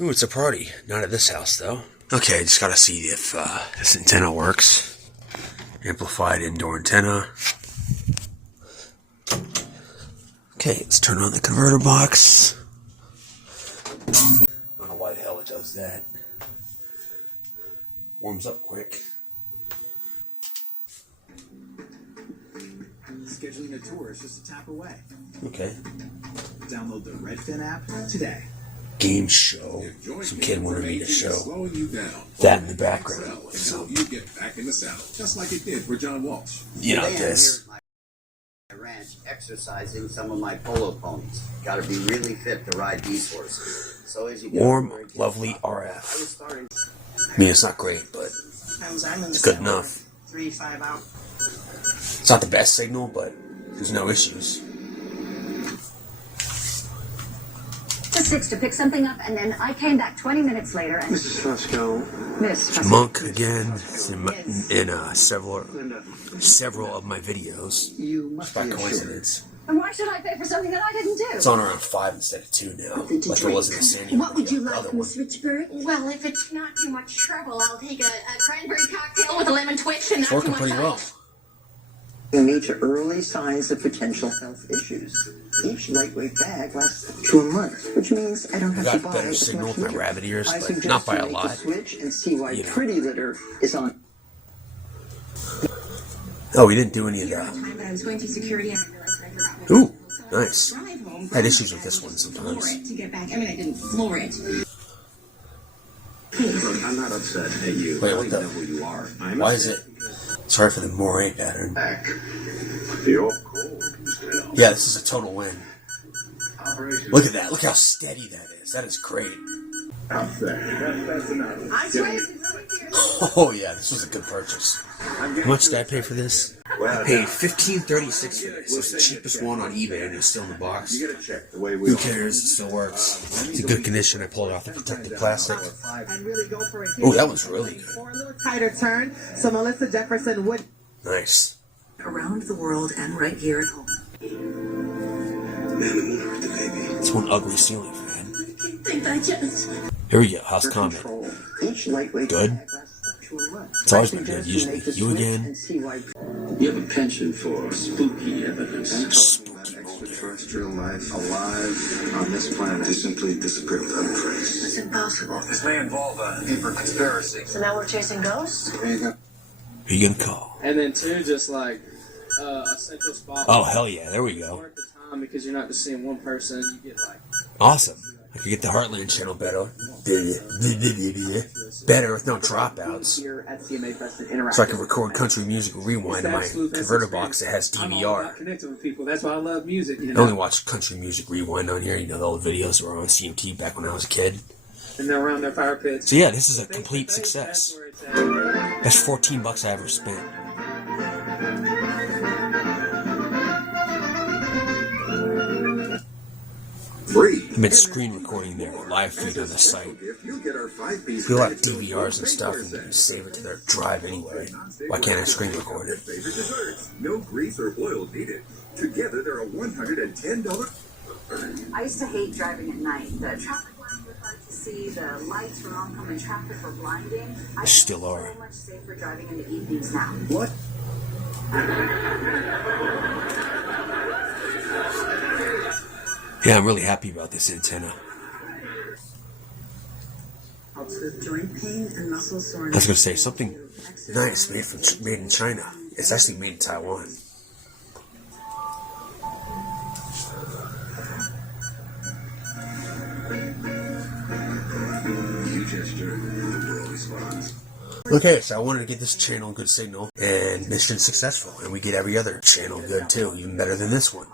Ooh, it's a party. Not at this house, though. Okay, just gotta see if this antenna works. Amplified indoor antenna. Okay, let's turn on the converter box. I don't know why the hell it does that. Warms up quick. Scheduling a tour is just a tap away. Okay. Download the Redfin app today. Game show. Some kid wanted me to show that in the background. So you get back in the saddle, just like it did for John Walsh. You know this. My ranch exercising some of my polo ponies. Got to be really fit to ride these horses. So as you get Warm, lovely RF. I mean, it's not great, but it's good enough. 3-5 out. It's not the best signal, but there's no issues. To 6 to pick something up, and then I came back 20 minutes later and... Mrs. Fusco. Miss Fusco. Monk again. It's in several of my videos. Just by coincidence. And why should I pay for something that I didn't do? It's on around 5 instead of 2 now. Like it was in the Sanyo. What would you like, Miss Richburg? Well, if it's not too much trouble, I'll take a cranberry cocktail with a lemon twitch and It's not too working much pretty well. ice. Me to early signs of potential health issues. Each lightweight bag lasts to a month, which means I don't I have got to buy better as signal much with my litter. rabbit ears, I but suggest not by you a make the lot. switch and see why You know. Pretty Litter is on. Oh, we didn't do any of that. Time, but I was going through security and I realized that I forgot my Ooh, phone. nice. Drive home. Had issues with this one Floor sometimes. it to get back. I mean, I didn't floor it. Look, I'm not upset at you. Wait, I what don't the- know who you are. I'm Why is it? Sorry for the moray pattern. back. You're cold. Yeah, this is a total win. Look at that. Look how steady that is. That is great. Out there. That's enough. I swear. Oh yeah, this was a good purchase. How much did I pay for this? I paid $15.36 for this. It's the cheapest one on eBay, and it's still in the box. You gotta check the way we Who cares? It still works. It's in good condition. I pulled it off the protective plastic. And really go for it. Oh, that was really good. For a little tighter turn, so Melissa Jefferson would. Nice. Around the world and right here at home. It's one ugly ceiling fan. Think I just. Here we go. House comment. Each lightweight Good. bag lasts to a month. It's always I been good. suggest you Usually make the you switch again. and see why. You have a penchant for spooky evidence. Spooky Extraterrestrial life alive on this planet. They simply disappear without a trace. It's impossible. This may involve a deeper conspiracy. So now we're chasing ghosts? Who you gonna call? And then two, just like a central spot. Oh hell yeah! There we go. Worth the time because you're not just seeing one person. You get like Awesome. I could get the Heartland channel better. Better with no dropouts. Here at CMA Preston Interactive. So I can record country music rewind in my converter box that has I'm all about DVR. connecting with people. That's why I love music. You I know? only watch country music rewind on here. You know, all the videos that were on CMT back when I was a kid. And they're around their fire pits. So yeah, this is a complete Face-to-face, success. that's where it's at. That's $14 I ever spent. Free. I made screen recording there, live feed on the site. If you get our 5-piece If you have DVRs and stuff and you save it to their drive anyway, why can't I screen record it? favorite desserts. No grease or oil needed. Together, they're a $110. I used to hate driving at night. The traffic lights were hard to see. The lights for oncoming traffic were blinding. I Still feel are. so much safer driving in the evenings now. What? Yeah, I'm really happy about this antenna. Helps with joint pain and muscle soreness. I was going to say something nice made in China. It's actually made in Taiwan. You gesture, the world responds. Okay, so I wanted to get this channel good signal, and mission successful. And we get every other channel good too, even better than this one.